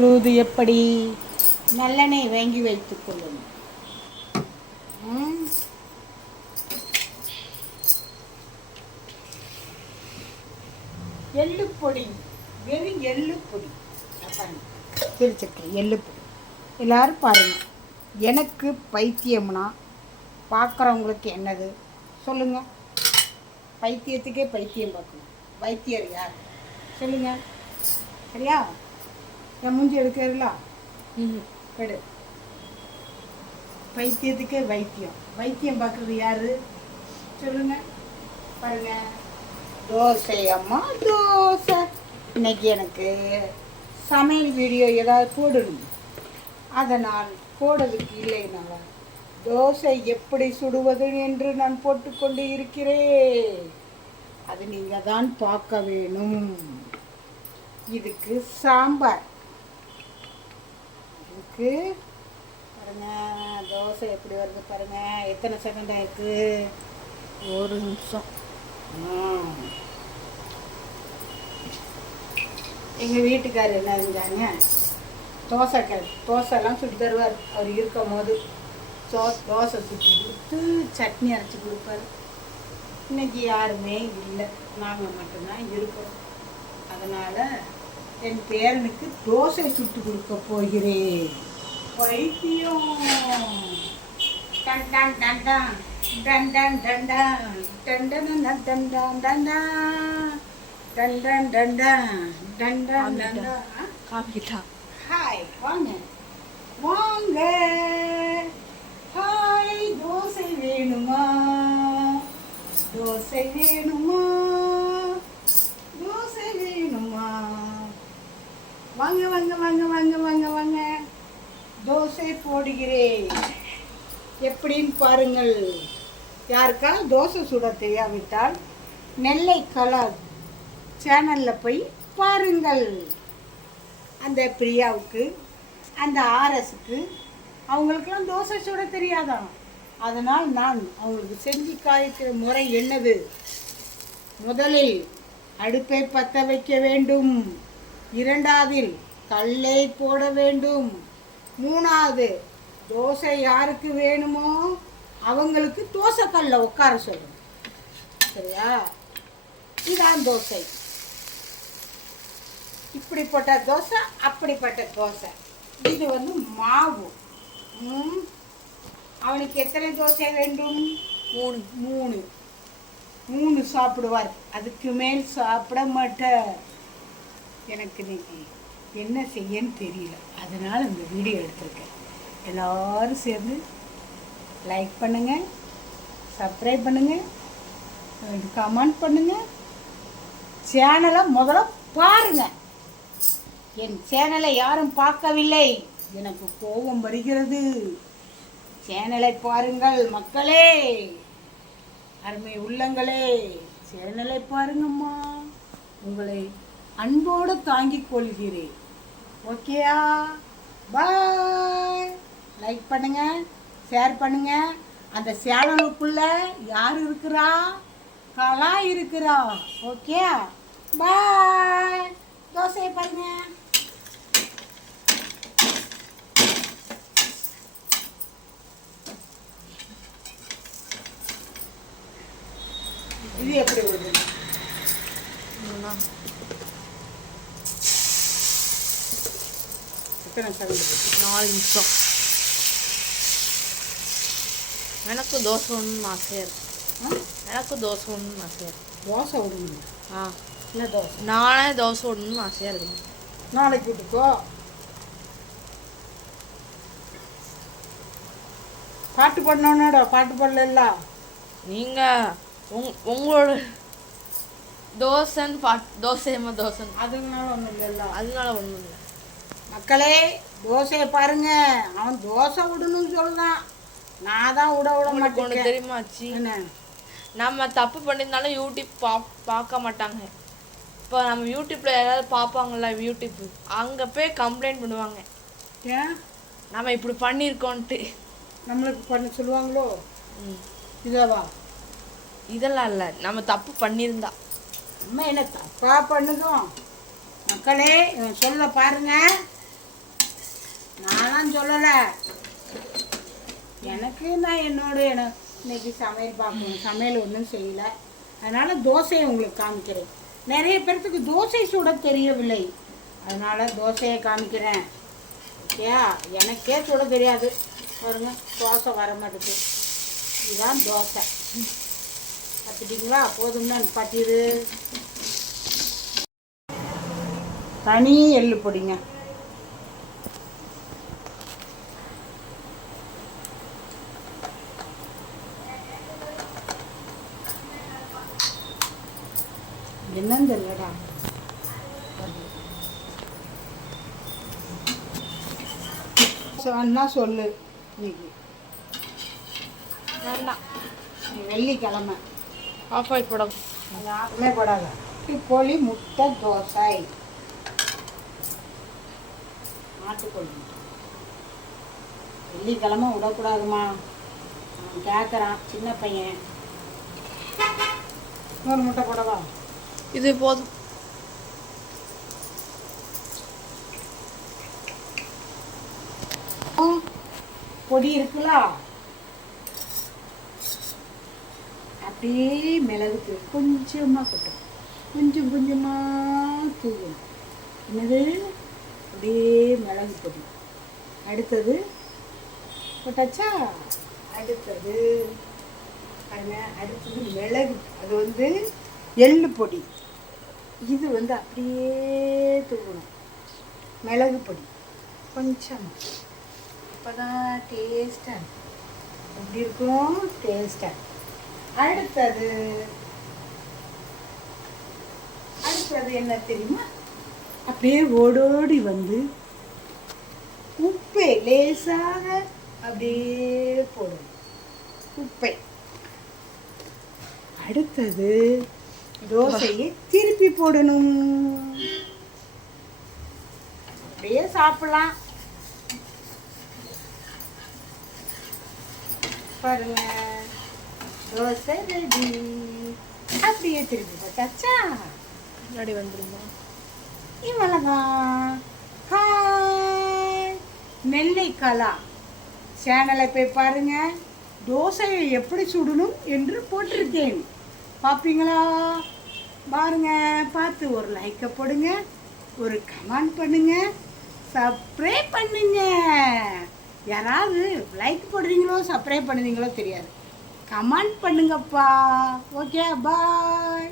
சுடுவது எப்படி? நல்லெண்ணெய் வாங்கி வைத்துக் கொள்ளுங்கள் ம். எள்ளுப்பொடி வெறும் எள்ளுப்பொடி பிரிச்சிருக்கேன் எள்ளுப்பொடி எல்லாரும் பாருங்க. எனக்கு பைத்தியம்னா பார்க்குறவங்களுக்கு என்னது? சொல்லுங்க. பைத்தியத்துக்கே பைத்தியம் பார்க்கணும் வைத்தியர் யார்? சொல்லுங்க. சரியா? என் மூஞ்சி எடுக்கிறீங்களா எடு. பைத்தியத்துக்கே வைத்தியம். வைத்தியம் பார்க்குறது யாரு? சொல்லுங்க. பாருங்க. தோசை அம்மா தோசை. இன்னைக்கு எனக்கு சமையல் வீடியோ ஏதாவது போடணும். அதனால் போடுறதுக்கு இல்லைனால தோசை எப்படி சுடுவது என்று நான் போட்டுக்கொண்டு இருக்கிறேன். அது நீங்கள் தான் பார்க்க வேணும். இதுக்கு சாம்பார். இதுக்கு பாருங்க தோசை எப்படி வருது பாருங்க. எத்தனை செகண்ட் ஆயிருக்கு? ஒரு நிமிஷம். எங்கள் வீட்டுக்காரர் என்ன செஞ்சாங்க தோசை க தோசைலாம் சுட்டு தருவார். அவர் இருக்கும் போது தோ தோசை சுட்டு கொடுத்து சட்னி அரைச்சி கொடுப்பாரு. இன்னைக்கு யாருமே இல்லை. நாங்கள் மட்டும்தான் இருக்கோம். அதனால் என் பேரனுக்கு தோசை சுட்டு கொடுக்க போகிறேன் பைத்தியம் டண்டன் டண்டான் டண்டான் டண்டான் டண்டன டண்டான் டண்டான் டண்டான் டண்டான் டண்டான் டண்டான் காப்பிட்டா ஹாய் வாங்க வாங்க ஹாய் தோசை வேணுமா தோசை வேணுமா வாங்க வாங்க வாங்க வாங்க வாங்க வாங்க. தோசை போடுகிறேன். எப்படின்னு பாருங்கள். யாருக்காவது தோசை சுட தெரியாவிட்டால் நெல்லை கலர் சேனலில் போய் பாருங்கள். அந்த பிரியாவுக்கு அந்த ஆர்எஸ்க்கு அவங்களுக்கெல்லாம் தோசை சுட தெரியாதாம் அதனால் நான் அவங்களுக்கு செஞ்சு காய்க்கிற முறை என்னது? முதலில் அடுப்பை பற்ற வைக்க வேண்டும். இரண்டாவதில் கல்லை போட வேண்டும். மூணாவது தோசை யாருக்கு வேணுமோ அவங்களுக்கு தோசை கல்ல உட்கார சொல்லணும். சரியா? இதான் தோசை. இப்படிப்பட்ட தோசை அப்படிப்பட்ட தோசை. இது வந்து மாவு. அவனுக்கு எத்தனை தோசை வேண்டும்? மூணு. மூணு. மூணு சாப்பிடுவார். அதுக்கு மேல் சாப்பிட மாட்டார். எனக்கு இன்னைக்கு என்ன செய்யன்னு தெரியல. அதனால் இந்த வீடியோ எடுத்திருக்கேன். எல்லாரும் சேர்ந்து லைக் பண்ணுங்கள் சப்ஸ்கிரைப் பண்ணுங்கள் கமெண்ட் பண்ணுங்கள் சேனலை முதல்ல பாருங்கள் என் சேனலை யாரும் பார்க்கவில்லை. எனக்கு கோபம் வருகிறது. சேனலை பாருங்கள் மக்களே. அருமை உள்ளங்களே. சேனலை பாருங்கம்மா. உங்களை அன்போடு தாங்கிக் கொள்கிறேன். ஓகேயா பாய் லைக் பண்ணுங்க ஷேர் பண்ணுங்க. அந்த சேனலுக்குள்ள யார் இருக்கிறா? கலா இருக்கிறா. ஓகே பாய் தோசையை பாருங்க. இது எப்படி வருது மூணா எத்தனை செகண்ட் நாலு நிமிஷம். எனக்கு தோசை ஒன்று ஆசையாக இருக்கு. எனக்கு தோசை ஒன்று ஆசையாக இருக்கு. தோசை விடுங்க ஆ. என்ன தோசை? நானே தோசை ஒன்று ஆசையாக இருக்குங்க நாளைக்கு விட்டுக்கோ. பாட்டு பண்ணோன்னடா பாட்டு பாடல நீங்கள் உங் உங்களோட தோசைன்னு பாட் தோசையம்மா தோசைன்னு. அதுங்கனால ஒன்றும் இல்லைல்ல. அதனால ஒன்றும் இல்லை. மக்களே தோசையை பாருங்க. அவன் தோசை விடணும்னு சொல்லுதான் நான் தான் விட விட மாட்டேன். தெரியுமாச்சு? என்ன? நம்ம தப்பு பண்ணியிருந்தாலும் யூடியூப் பா பார்க்க மாட்டாங்க. இப்போ நம்ம யூடியூப்பில் யாராவது பார்ப்பாங்கல்ல யூடியூப் அங்கே போய் கம்ப்ளைண்ட் பண்ணுவாங்க. ஏன்? நம்ம இப்படி பண்ணியிருக்கோன்ட்டு. நம்மளுக்கு பண்ண சொல்லுவாங்களோ. இதாவா? இதெல்லாம் இல்லை. நம்ம தப்பு பண்ணியிருந்தா. அம்மா என்ன தப்பா பண்ணுதோம்? மக்களே சொல்ல பாருங்க. நான்லாம் சொல்லலை. எனக்கு நான் என்னோட என இன்னைக்கு சமையல் பார்க்கணும். சமையல் ஒன்றும் செய்யலை. அதனால் தோசையை உங்களுக்கு காமிக்கிறேன். நிறைய பேர்த்துக்கு தோசை சுட தெரியவில்லை. அதனால் தோசையை காமிக்கிறேன். ஓகேயா எனக்கே சுட தெரியாது. பாருங்க தோசை வர மாட்டேது. இதுதான் தோசை. பார்த்துட்டிங்களா? போதும்னா பட்டிரு தனி எள்ளு பொடிங்க. என்னன்னு தெரியலடா. சொன்னா சொல்லு. இன்னைக்கு. வேண்டாம் வெள்ளிக்கிழமை. ஆஃப் ஆகி போட அது படாத. கோழி முட்டை தோசை. நாட்டுக்கோழி. வெள்ளிக்கிழமை விடக்கூடாதுமா. அவன் கேட்குறான் சின்ன பையன். இன்னொரு முட்டை போடவா? இது போதும். பொடி இருக்குல்ல? அப்படியே மிளகுக்கு கொஞ்சமாக கொட்டும் கொஞ்சம் கொஞ்சமாக தூவும் என்னது? அப்படியே மிளகு பொடி. அடுத்தது போட்டாச்சா? அடுத்தது அடுத்தது மிளகு. அது வந்து எள்ளு பொடி. இது வந்து அப்படியே தூவணும். மிளகு பொடி. கொஞ்சம். அப்போதான் டேஸ்டாக எப்படி இருக்கும்? டேஸ்டாக அடுத்தது அடுத்தது என்ன தெரியுமா? அப்படியே ஓடோடி வந்து உப்பை லேசாக அப்படியே போடும் உப்பை. அடுத்தது தோசையை திருப்பி போடணும். அப்படியே சாப்பிடலாம். பாருங்க. தோசை ரெடி அப்படியே திருப்பி போட்டாச்சா முன்னாடி வந்துருமா? இவ்வளவுதான். ஹாய் நெல்லை கலா சேனலை போய் பாருங்க. தோசையை எப்படி சுடணும் என்று போட்டிருக்கேன். பார்ப்பீங்களா? பாருங்க பார்த்து ஒரு லைக்கை போடுங்க ஒரு கமெண்ட் பண்ணுங்க சப்ஸ்கிரைப் பண்ணுங்க. யாராவது லைக் போடுறீங்களோ சப்ஸ்கிரைப் பண்ணுறீங்களோ தெரியாது. கமெண்ட் பண்ணுங்கப்பா. Okay bye